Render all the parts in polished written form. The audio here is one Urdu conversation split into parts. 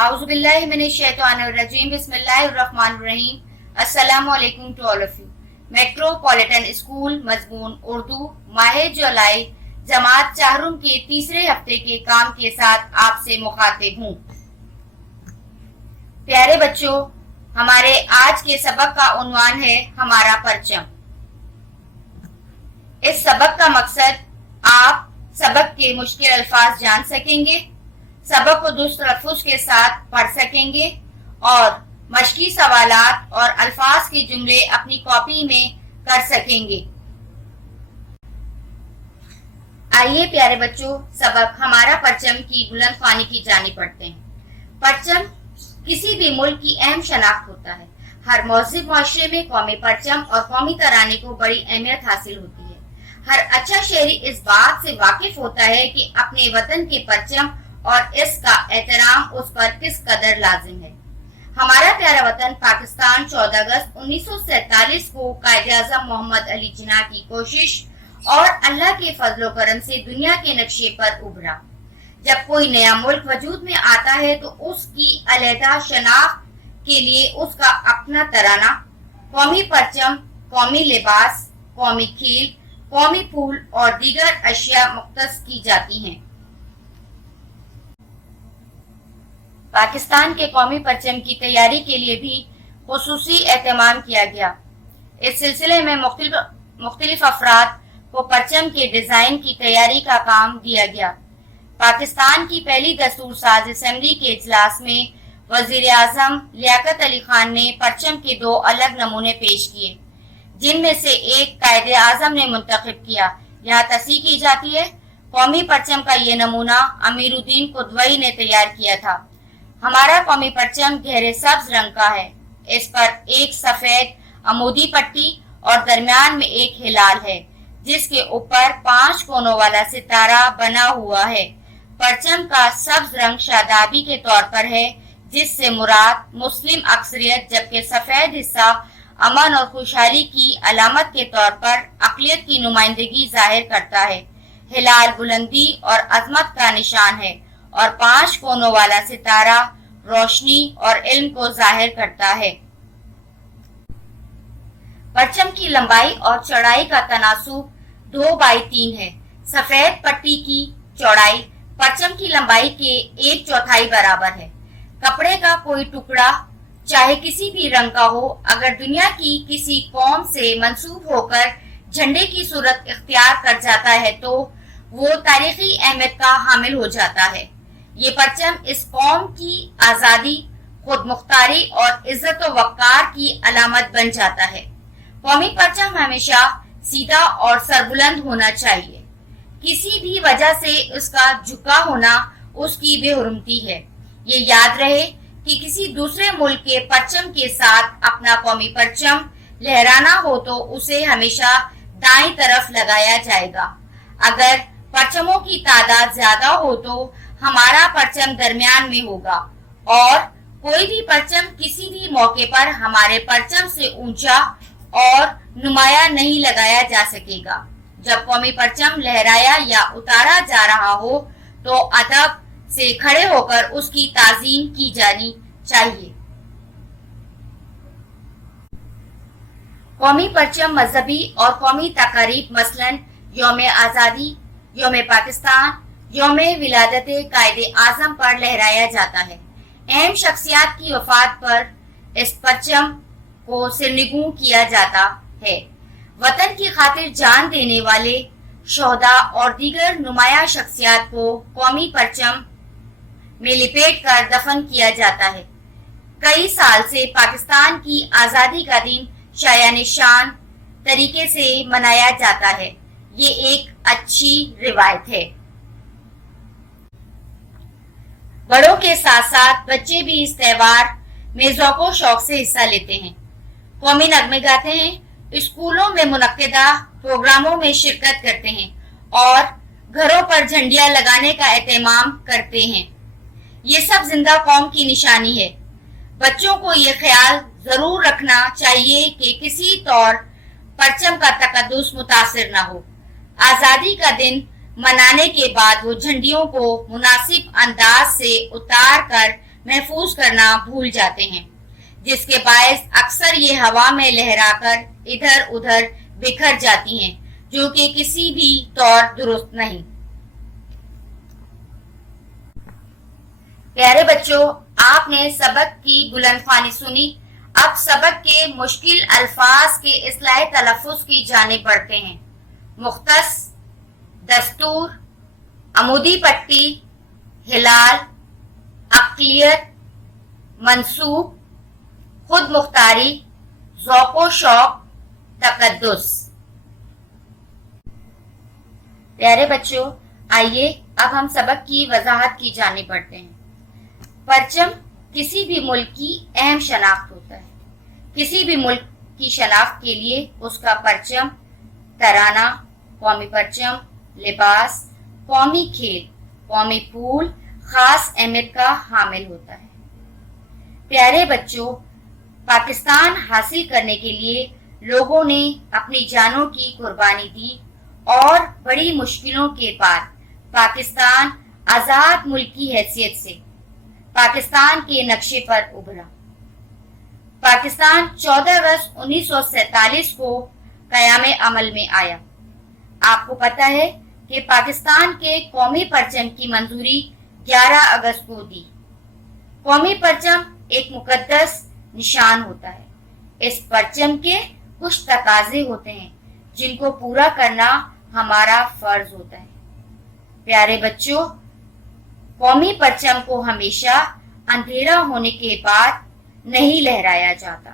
اعوذ باللہ من الشیطان الرجیم بسم اللہ الرحمن الرحیم. السلام علیکم to all of you. Metropolitan school مضمون اردو ماہ جولائی جماعت چہارم کے تیسرے ہفتے کے کام کے ساتھ آپ سے مخاطب ہوں. پیارے بچوں، ہمارے آج کے سبق کا عنوان ہے ہمارا پرچم. اس سبق کا مقصد آپ سبق کے مشکل الفاظ جان سکیں گے، سبق کو درست تلفظ کے ساتھ پڑھ سکیں گے اور مشقی سوالات اور الفاظ کے جملے اپنی کاپی میں کر سکیں گے. آئیے پیارے بچوں، سبق ہمارا پرچم کی بلند خوانی کی جانب پڑھتے ہیں. پرچم کسی بھی ملک کی اہم شناخت ہوتا ہے. ہر مہذب معاشرے میں قومی پرچم اور قومی ترانے کو بڑی اہمیت حاصل ہوتی ہے. ہر اچھا شہری اس بات سے واقف ہوتا ہے کہ اپنے وطن کے پرچم اور اس کا احترام اس پر کس قدر لازم ہے. ہمارا پیارا وطن پاکستان 14 اگست 1947 کو قائد اعظم محمد علی جناح کی کوشش اور اللہ کے فضل و کرم سے دنیا کے نقشے پر ابھرا. جب کوئی نیا ملک وجود میں آتا ہے تو اس کی علیحدہ شناخت کے لیے اس کا اپنا ترانہ، قومی پرچم، قومی لباس، قومی کھیل، قومی پھول اور دیگر اشیاء مختص کی جاتی ہیں. پاکستان کے قومی پرچم کی تیاری کے لیے بھی خصوصی اہتمام کیا گیا. اس سلسلے میں مختلف افراد کو پرچم کے ڈیزائن کی تیاری کا کام دیا گیا. پاکستان کی پہلی دستور ساز اسمبلی کے اجلاس میں وزیر اعظم لیاقت علی خان نے پرچم کے 2 الگ نمونے پیش کیے، جن میں سے ایک قائد اعظم نے منتخب کیا. یہاں تصحیح کی جاتی ہے، قومی پرچم کا یہ نمونہ امیر الدین قدوئی نے تیار کیا تھا. ہمارا قومی پرچم گہرے سبز رنگ کا ہے. اس پر ایک سفید عمودی پٹی اور درمیان میں ایک ہلال ہے، جس کے اوپر 5 کونوں والا ستارہ بنا ہوا ہے. پرچم کا سبز رنگ شادابی کے طور پر ہے، جس سے مراد مسلم اکثریت، جبکہ سفید حصہ امن اور خوشحالی کی علامت کے طور پر اقلیت کی نمائندگی ظاہر کرتا ہے. ہلال بلندی اور عظمت کا نشان ہے اور 5 کونوں والا ستارہ روشنی اور علم کو ظاہر کرتا ہے. پرچم کی لمبائی اور چوڑائی کا تناسب 2/3 ہے. سفید پٹی کی چوڑائی پرچم کی لمبائی کے 1/4 برابر ہے. کپڑے کا کوئی ٹکڑا چاہے کسی بھی رنگ کا ہو، اگر دنیا کی کسی قوم سے منسوب ہو کر جھنڈے کی صورت اختیار کر جاتا ہے تو وہ تاریخی اہمیت کا حامل ہو جاتا ہے. یہ پرچم اس قوم کی آزادی، خود مختاری اور عزت و وقار کی علامت بن جاتا ہے. قومی پرچم ہمیشہ سیدھا اور سربلند ہونا چاہیے. کسی بھی وجہ سے اس کا جھکا ہونا اس کی بے حرمتی ہے. یہ یاد رہے کہ کسی دوسرے ملک کے پرچم کے ساتھ اپنا قومی پرچم لہرانا ہو تو اسے ہمیشہ دائیں طرف لگایا جائے گا. اگر پرچموں کی تعداد زیادہ ہو تو ہمارا پرچم درمیان میں ہوگا اور کوئی بھی پرچم کسی بھی موقع پر ہمارے پرچم سے اونچا اور نمایاں نہیں لگایا جا سکے گا. جب قومی پرچم لہرایا یا اتارا جا رہا ہو تو ادب سے کھڑے ہو کر اس کی تعظیم کی جانی چاہیے. قومی پرچم مذہبی اور قومی تقاریب مثلاً یوم آزادی، یوم پاکستان، یوم ولادت قائد اعظم پر لہرایا جاتا ہے. اہم شخصیات کی وفات پر اس پرچم کو سرنگوں کیا جاتا ہے. وطن کی خاطر جان دینے والے شہداء اور دیگر نمایاں شخصیات کو قومی پرچم میں لپیٹ کر دفن کیا جاتا ہے. کئی سال سے پاکستان کی آزادی کا دن شایان شان طریقے سے منایا جاتا ہے. یہ ایک اچھی روایت ہے. بڑوں کے ساتھ ساتھ بچے بھی اس تہوار میں ذوق و شوق سے حصہ لیتے ہیں. قومی نغمے گاتے ہیں، اسکولوں میں منعقدہ پروگراموں میں شرکت کرتے ہیں اور گھروں پر جھنڈیاں لگانے کا اہتمام کرتے ہیں. یہ سب زندہ قوم کی نشانی ہے. بچوں کو یہ خیال ضرور رکھنا چاہیے کہ کسی طور پرچم کا تقدس متاثر نہ ہو. آزادی کا دن منانے کے بعد وہ جھنڈیوں کو مناسب انداز سے اتار کر محفوظ کرنا بھول جاتے ہیں، جس کے باعث اکثر یہ ہوا میں لہرا کر ادھر ادھر بکھر جاتی ہیں، جو کہ کسی بھی طور درست نہیں۔ پیارے بچوں، آپ نے سبق کی بلند خوانی سنی۔ اب سبق کے مشکل الفاظ کے اصلاح تلفظ کی جانب بڑھتے ہیں۔ مختص، دستور، عمودی پٹی، ہلال، اقلیت، منسوب، خود مختاری، ذوق و شوق، تقدس۔ پیارے بچوں، آئیے اب ہم سبق کی وضاحت کی جانب بڑھتے ہیں۔ پرچم کسی بھی ملک کی اہم شناخت ہوتا ہے۔ کسی بھی ملک کی شناخت کے لیے اس کا پرچم، ترانہ، قومی پرچم، لباس، قومی کھیل، قومی پھول خاص اہمیت کا حامل ہوتا ہے۔ پیارے بچوں، پاکستان حاصل کرنے کے لیے لوگوں نے اپنی جانوں کی قربانی دی اور بڑی مشکلوں کے بعد پاکستان آزاد ملک کی حیثیت سے پاکستان کے نقشے پر ابھرا۔ پاکستان 14 اگست 1947 کو قیام عمل میں آیا۔ آپ کو پتہ ہے کہ پاکستان کے قومی پرچم کی منظوری 11 اگست کو دی۔ قومی پرچم ایک مقدس نشان ہوتا ہے۔ اس پرچم کے کچھ تقاضے ہوتے ہیں جن کو پورا کرنا ہمارا فرض ہوتا ہے۔ پیارے بچوں، قومی پرچم کو ہمیشہ اندھیرا ہونے کے بعد نہیں لہرایا جاتا،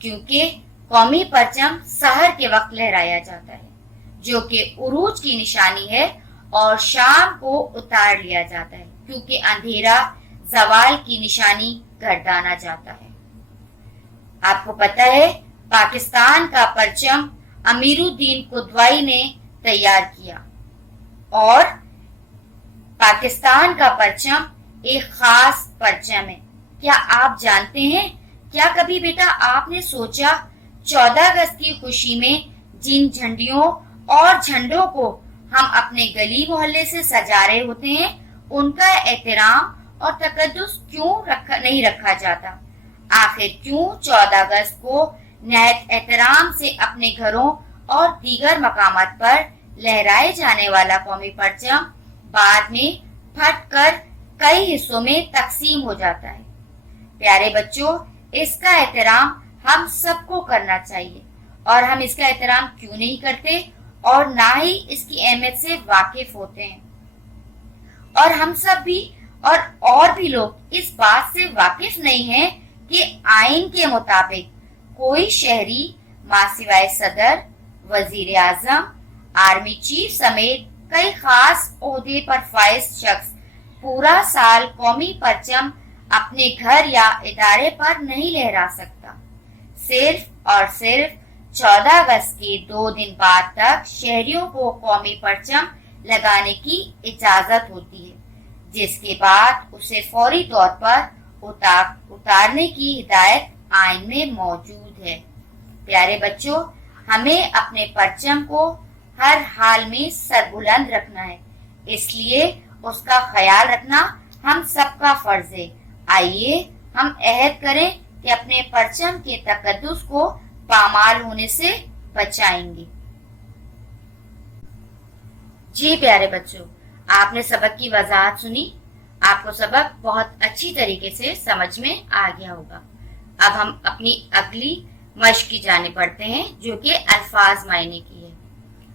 کیونکہ قومی پرچم سحر کے وقت لہرایا جاتا ہے، جو کہ عروج کی نشانی ہے، اور شام کو اتار لیا جاتا ہے کیونکہ اندھیرا زوال کی نشانی گردانا جاتا ہے۔ آپ کو پتہ ہے پاکستان کا پرچم امیر الدین قدوائی نے تیار کیا، اور پاکستان کا پرچم ایک خاص پرچم ہے۔ کیا آپ جانتے ہیں، کیا کبھی بیٹا آپ نے سوچا 14 اگست کی خوشی میں جن جھنڈیوں اور جھنڈوں کو ہم اپنے گلی محلے سے سجا رہے ہوتے ہیں، ان کا احترام اور تقدس کیوں نہیں رکھا جاتا؟ آخر کیوں 14 اگست کو نہایت احترام سے اپنے گھروں اور دیگر مقامات پر لہرائے جانے والا قومی پرچم بعد میں پھٹ کر کئی حصوں میں تقسیم ہو جاتا ہے؟ پیارے بچوں، اس کا احترام ہم سب کو کرنا چاہیے، اور ہم اس کا احترام کیوں نہیں کرتے اور نہ ہی اس کی اہمیت سے واقف ہوتے ہیں؟ اور ہم سب بھی اور بھی لوگ اس بات سے واقف نہیں ہیں کہ آئین کے مطابق کوئی شہری ماں سوائے صدر، وزیر اعظم، آرمی چیف سمیت کئی خاص عہدے پر فائز شخص پورا سال قومی پرچم اپنے گھر یا ادارے پر نہیں لہرا سکتا۔ صرف اور صرف 14 اگست کے 2 دن بعد تک شہریوں کو قومی پرچم لگانے کی اجازت ہوتی ہے، جس کے بعد اسے فوری طور پر اتارنے کی ہدایت آئین میں موجود ہے۔ پیارے بچوں، ہمیں اپنے پرچم کو ہر حال میں سربلند رکھنا ہے، اس لیے اس کا خیال رکھنا ہم سب کا فرض ہے۔ آئیے ہم عہد کریں کہ اپنے پرچم کے تقدس کو پامال ہونے سے بچائیں گے۔ جی پیارے بچوں، آپ نے سبق کی وضاحت سنی۔ آپ کو سبق بہت اچھی طریقے سے سمجھ میں آ گیا ہوگا۔ اب ہم اپنی اگلی مشق کی جانب بڑھتے ہیں، جو کہ الفاظ معنی کی ہے۔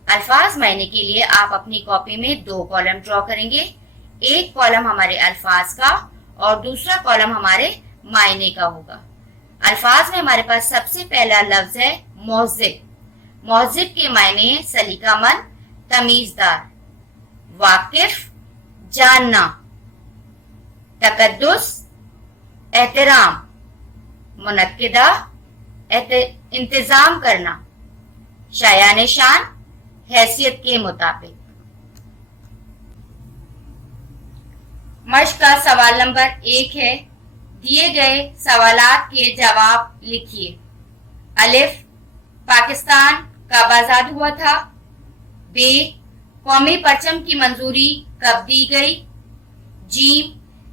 الفاظ معنی کے لیے آپ اپنی کاپی میں 2 کالم ڈرا کریں گے۔ ایک کالم ہمارے الفاظ کا اور دوسرا کالم ہمارے معنی کا ہوگا۔ الفاظ میں ہمارے پاس سب سے پہلا لفظ ہے مہذب۔ مہذب کے معنی ہیں سلیقہ مند، تمیزدار، واقف، جاننا، تقدس، احترام، منعقدہ، انتظام کرنا، شایان شان، حیثیت کے مطابق۔ مشق کا سوال نمبر 1 ہے، دیے گئے سوالات کے جواب لکھیے۔ الف، پاکستان کب آزاد ہوا تھا؟ ب، قومی پرچم کی منظوری کب دی گئی؟ ج،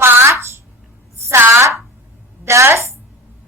5, 7, 10,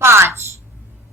5।